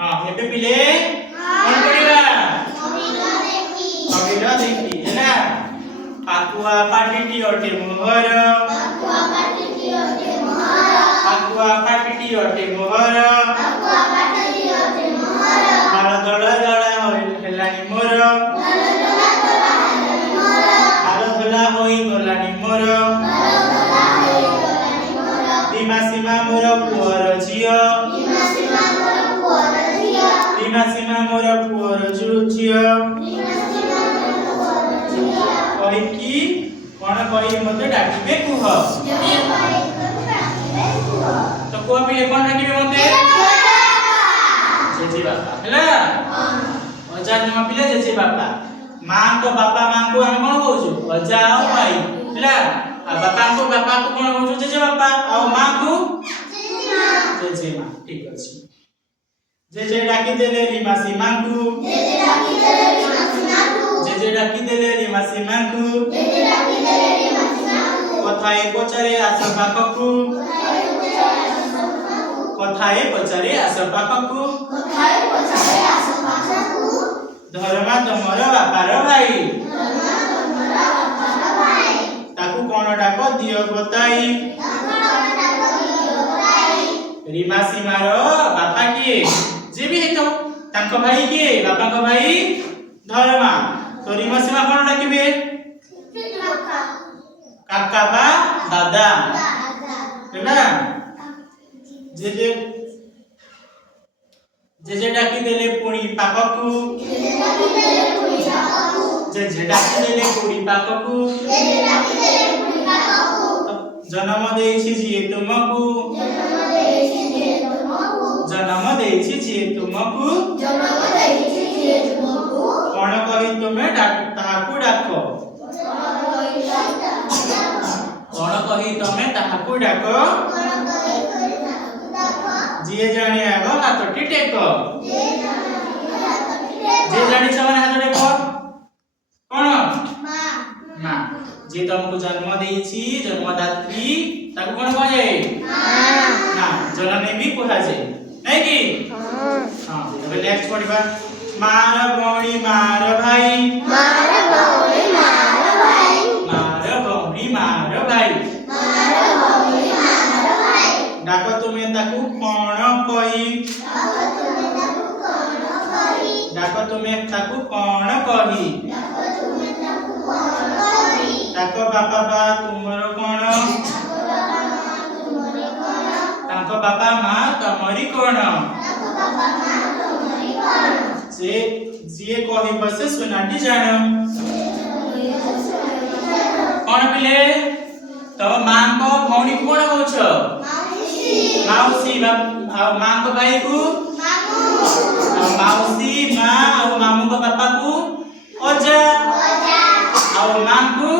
हां एबे पिले कोन पढिबा कविता देखी हैला पाकुआ पाटिटी ओटे मोहर पाकुआ पाटिटी ओटे मोहर बाळ दळा दळा हेलानी मोर बाळ दळा होई गलानी मोर दिमा सीमा मोर पुअर झियो दिमा सीमा मोर पुअर झियो कहि की कोन कहि मते डाकिबे कुह तो को पिले कोन डाकिबे मते जेजे बापा हैला अजा जमा पिले जेजे बापा मां को बापा मां को हम कोन कहू अजा आ भाई हैला आ बापा को कोन कहू जेजे बापा आ मां को जेजे मां ठीक अछि जेजे डाकी देले रिमासी मां को जेजे डाकी देले रिमासी मां को কথায়ে পচারে আস পাখকু কথায়ে পচারে আস পাখকু ধর্মা তোমার বাপার ভাই তাকু কোন ডাক দিও বতাই রিমা সীমার বাপা কিয়ে যে বি হেতো তাঙ্ক ভাই কিয়ে বাপাঙ্ক ভাই ধর্মা তো রিমা সীমা কোন ডাকিবে काका बा दादा हैला जेजे जेजे डाकी देले पुणी पापकू जेजे डाकी देले पुणी पापकू जन्म देछि जिए तुमकू जन्म देछि जिए तुमकू कोन कहि तुमे ताहाकू डाको कोन कहि तमे ताहाकू डाको जे जाने आगो हाथटी टेको जे जानि छमाने हाथ टेको कोन मां जे तुमको जन्म देछि जन्मदात्री ताको कोन कहे मां जननी भी कहा जाय नै कि हां अब नेक्स्ट पढिबा मार बौणी मार भाई मार बौणी मार भाई डाको तुमे ताकू कोन कहि डाको तुमे ताकू कोन कहि ताको बापा बा तुमरो कोन ताको बापा मां तमरी कोन जे जिए कहि बसे सुनाटी जानो कोन पिले तो मां को भौणी कोन होछ माउसी मां को भाई को माउसी मां और मामू को पापा को अजा और मां को